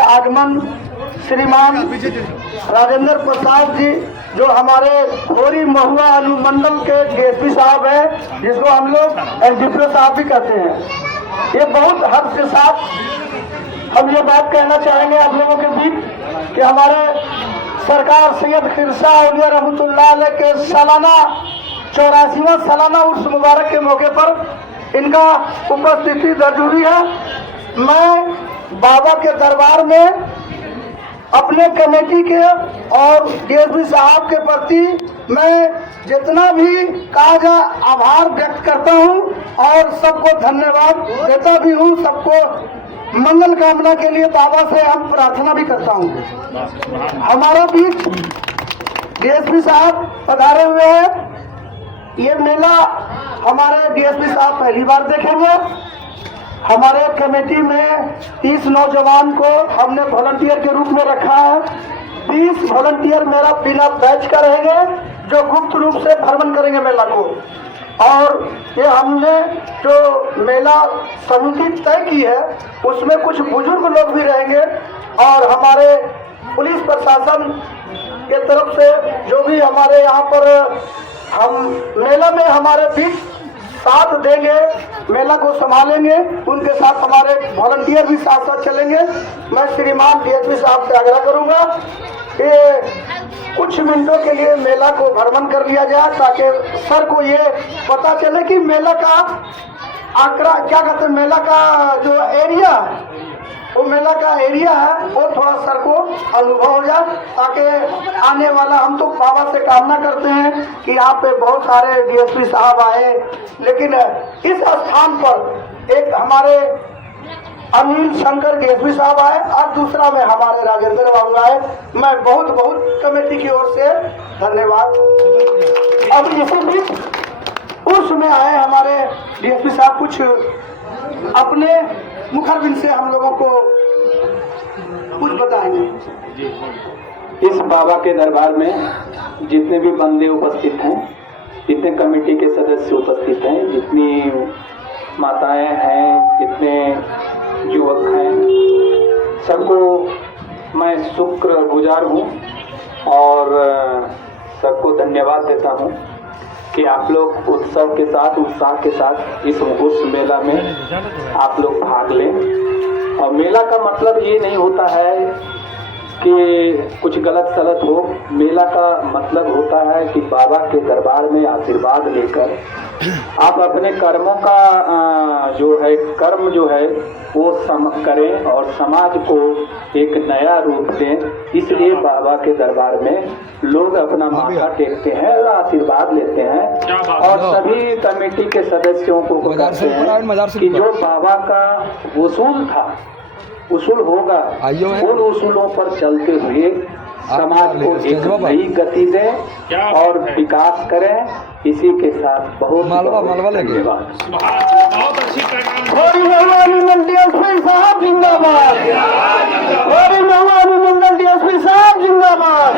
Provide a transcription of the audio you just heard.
आगमन श्रीमान राजेंद्र प्रसाद जी, जो हमारे खोरी महुआ अनुमंडल के डीएसपी साहब हैं, जिसको हम लोग एसडीपीओ साहब भी कहते हैं। ये बहुत हर्ष के साथ हम ये बात कहना चाहेंगे आप लोगों के बीच कि हमारे सरकार सैयद खिरसा औलिया रहमतुल्लाह अलैह के सालाना 84वां सालाना उर्स मुबारक के मौके पर इनका उपस्थिति जरूरी है। मैं बाबा के दरबार में अपने कमेटी के और डीएसपी साहब के प्रति मैं जितना भी कहा जाए आभार व्यक्त करता हूं और सबको धन्यवाद देता भी हूं। सबको मंगल कामना के लिए बाबा से हम प्रार्थना भी करता हूं। हमारा बीच डीएसपी साहब पधारे हुए हैं। ये मेला हमारे डीएसपी साहब पहली बार देखेंगे। हमारे कमेटी में 30 नौजवान को हमने वॉलंटियर के रूप में रखा है। 20 वॉलंटियर मेरा बिना बैच का रहेंगे, जो गुप्त रूप से भ्रमण करेंगे मेला को। और ये हमने जो मेला समिति तय की है उसमें कुछ बुजुर्ग लोग भी रहेंगे और हमारे पुलिस प्रशासन के तरफ से जो भी हमारे यहाँ पर हम मेला में हमारे बीच साथ देंगे, मेला को संभालेंगे, उनके साथ हमारे वॉलंटियर भी साथ साथ चलेंगे। मैं श्रीमान डीएसपी साहब से आग्रह करूंगा कि कुछ मिनटों के लिए मेला को भ्रमण कर लिया जाए, ताकि सर को ये पता चले कि मेला का आंकड़ा क्या कहते हैं, मेला का जो एरिया वो मेला का एरिया है वो थोड़ा सर को अनुभव हो जाए, ताकि आने वाला हम तो बाबा से कामना करते हैं कि यहाँ पे बहुत सारे डीएसपी साहब आए, लेकिन इस स्थान पर एक हमारे अनिल शंकर डीएसपी साहब आए और दूसरा में हमारे राजेंद्र बाबू आए। मैं बहुत बहुत कमेटी की ओर से धन्यवाद। अब इसी बीच उसमें आए हमारे डीएसपी साहब कुछ अपने मुखरबिन से हम लोगों को कुछ बताएंगे। इस बाबा के दरबार में जितने भी बंदे उपस्थित हैं, जितने कमेटी के सदस्य उपस्थित हैं, जितनी माताएं हैं, जितने युवक हैं, सबको मैं शुक्रगुजार हूँ और सबको धन्यवाद देता हूँ कि आप लोग उत्सव के साथ, उत्साह के साथ उस मेला में आप लोग भाग लें। और मेला का मतलब ये नहीं होता है कि कुछ गलत सलत हो। मेला का मतलब होता है कि बाबा के दरबार में आशीर्वाद लेकर आप अपने कर्मों का कर्म जो है वो करें और समाज को एक नया रूप दें। इसलिए बाबा के दरबार में लोग अपना माथा टेकते हैं और आशीर्वाद लेते हैं और सभी कमेटी के सदस्यों को कहते हैं कि जो बाबा का उसूल होगा, उन उसूलों पर चलते हुए समाज को एक नई गति दें और विकास करें। इसी के साथ बहुत धन्यवाद। बहुत अच्छी डीएसपी साहब जिंदाबाद। डीएसपी साहब जिंदाबाद।